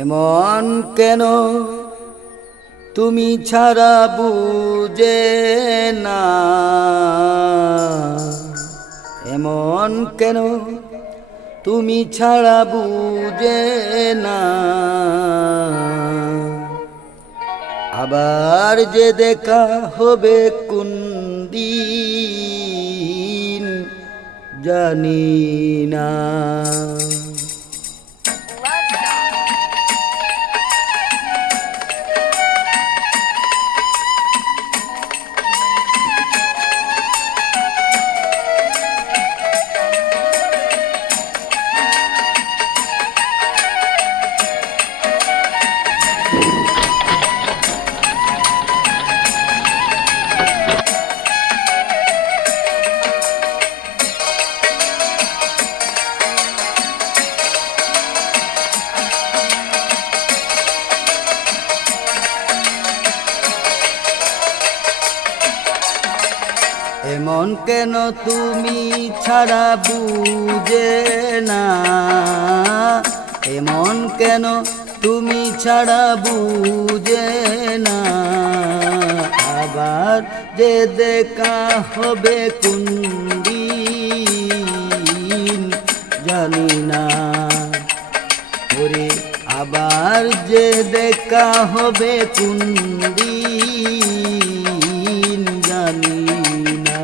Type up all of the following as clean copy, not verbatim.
এমন কেন তুমি ছাড়া বুঝে না, এমন কেন তুমি ছাড়া বুঝে না। আবার যে দেখা হবে কোন দিন জানি না। এমন কেন তুমি ছাড়া বুঝে না, এমন কেন তুমি ছাড়া বুঝে না। আবার যে দেখা হবে কোন দিন জানি না। ওরে আবার যে দেখা হবে কোন দিন জানি না।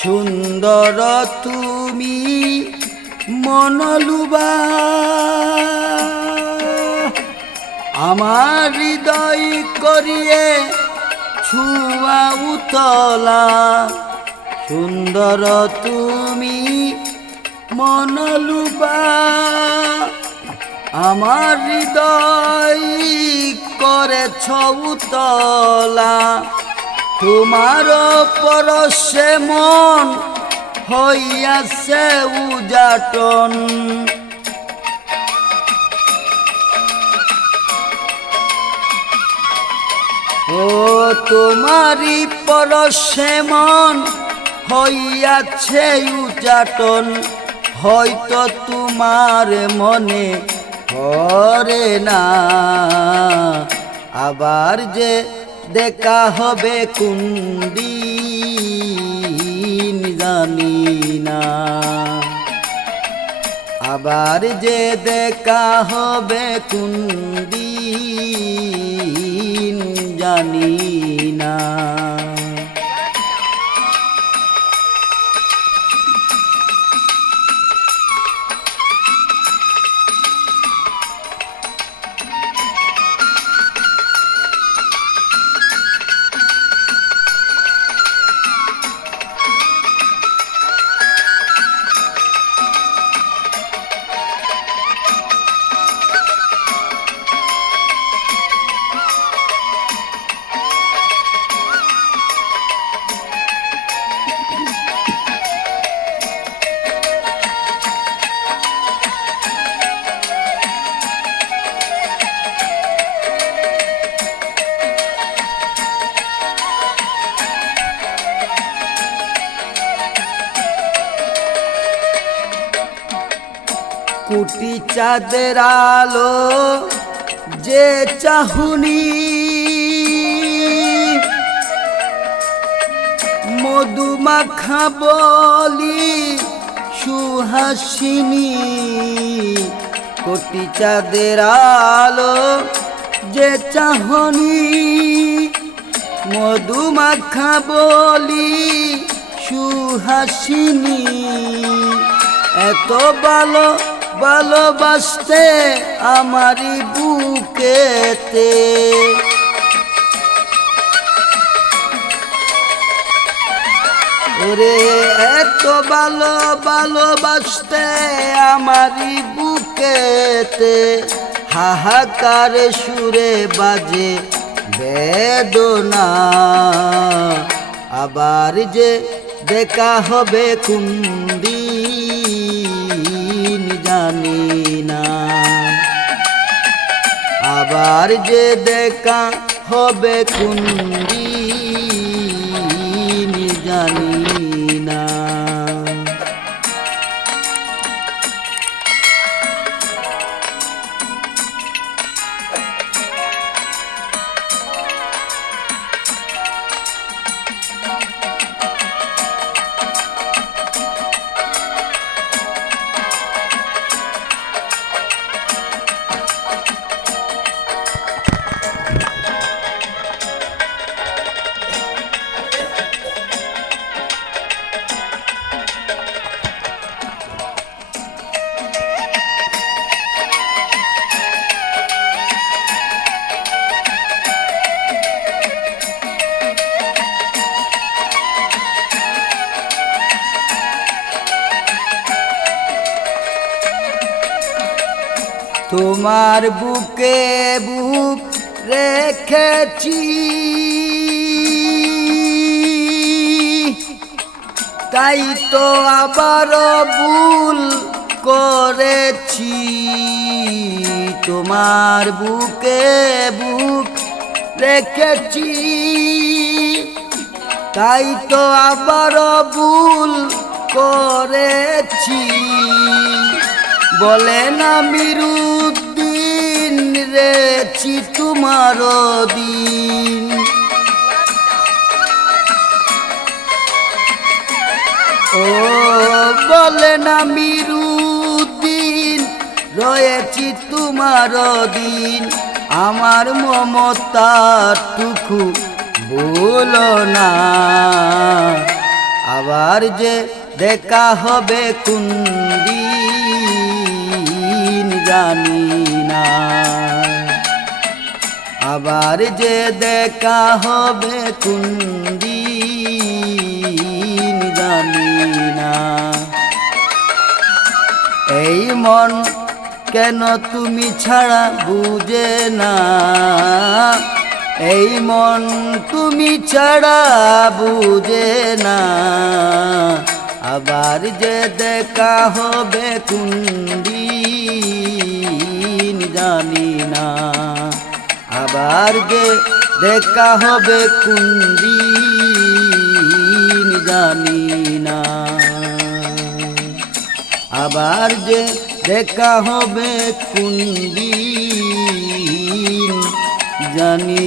সুন্দর তুমি মনলুবা, আমার হৃদয় করিয়ে ছুয়া উতলা। সুন্দর তুমি মনলুবা, আমার হৃদয় করেছ উতলা। তোমার পরশে মন হইয়াছে উজাটন। ও তোমারি পরশে মন হইয়াছে উজাটন। হয়তো তোমার মনে পড়ে না, আবার যে দেখা হবে কোন দিন জানি না। আবার যে দেখা হবে কোন দিন জানি না। কোটি চাঁদের আলো যে চাহুনি, মধুমাখা বলি সুহাসিনী। কোটি চাঁদের আলো যে চাহনি, মধুমাখা বলি সুহাসিনী। এত ভালোবাসতে আমারি বুকেতে, ওরে এত ভালো ভালোবাসতে আমারই বুকেতে হাহাকার সুরে বাজে বেদনা। আবার যে দেখা হবে কোন দিন জানি না, আবার যে দেখা হবে কোন দিন জানি না। তোমার বুকে বুক রেখেছি, তাই তো আবার ভুল করেছি। তোমার বুকে বুক রেখেছি, তাই তো আবার ভুল করেছি। বলে না মিরুদ্দিন রেছি তোমার দিন, ও বলে না মিরুদ্দিন রয়েছি তোমার দিন। আমার মমতাটুকু ভুলো না, আবার যে দেখা হবে কোন দিন জানি না, আবার যে দেখা হবে কোন দিন জানি না। এই মন কেন তুমি ছাড়া বুঝে না, এই মন তুমি ছাড়া বুঝে না, আবার যে দেখা হবে কোন দিন জানি না, আবার যে দেখা হবে কোন দিন জানি না, আবার যে দেখা হবে কোন দিন জানি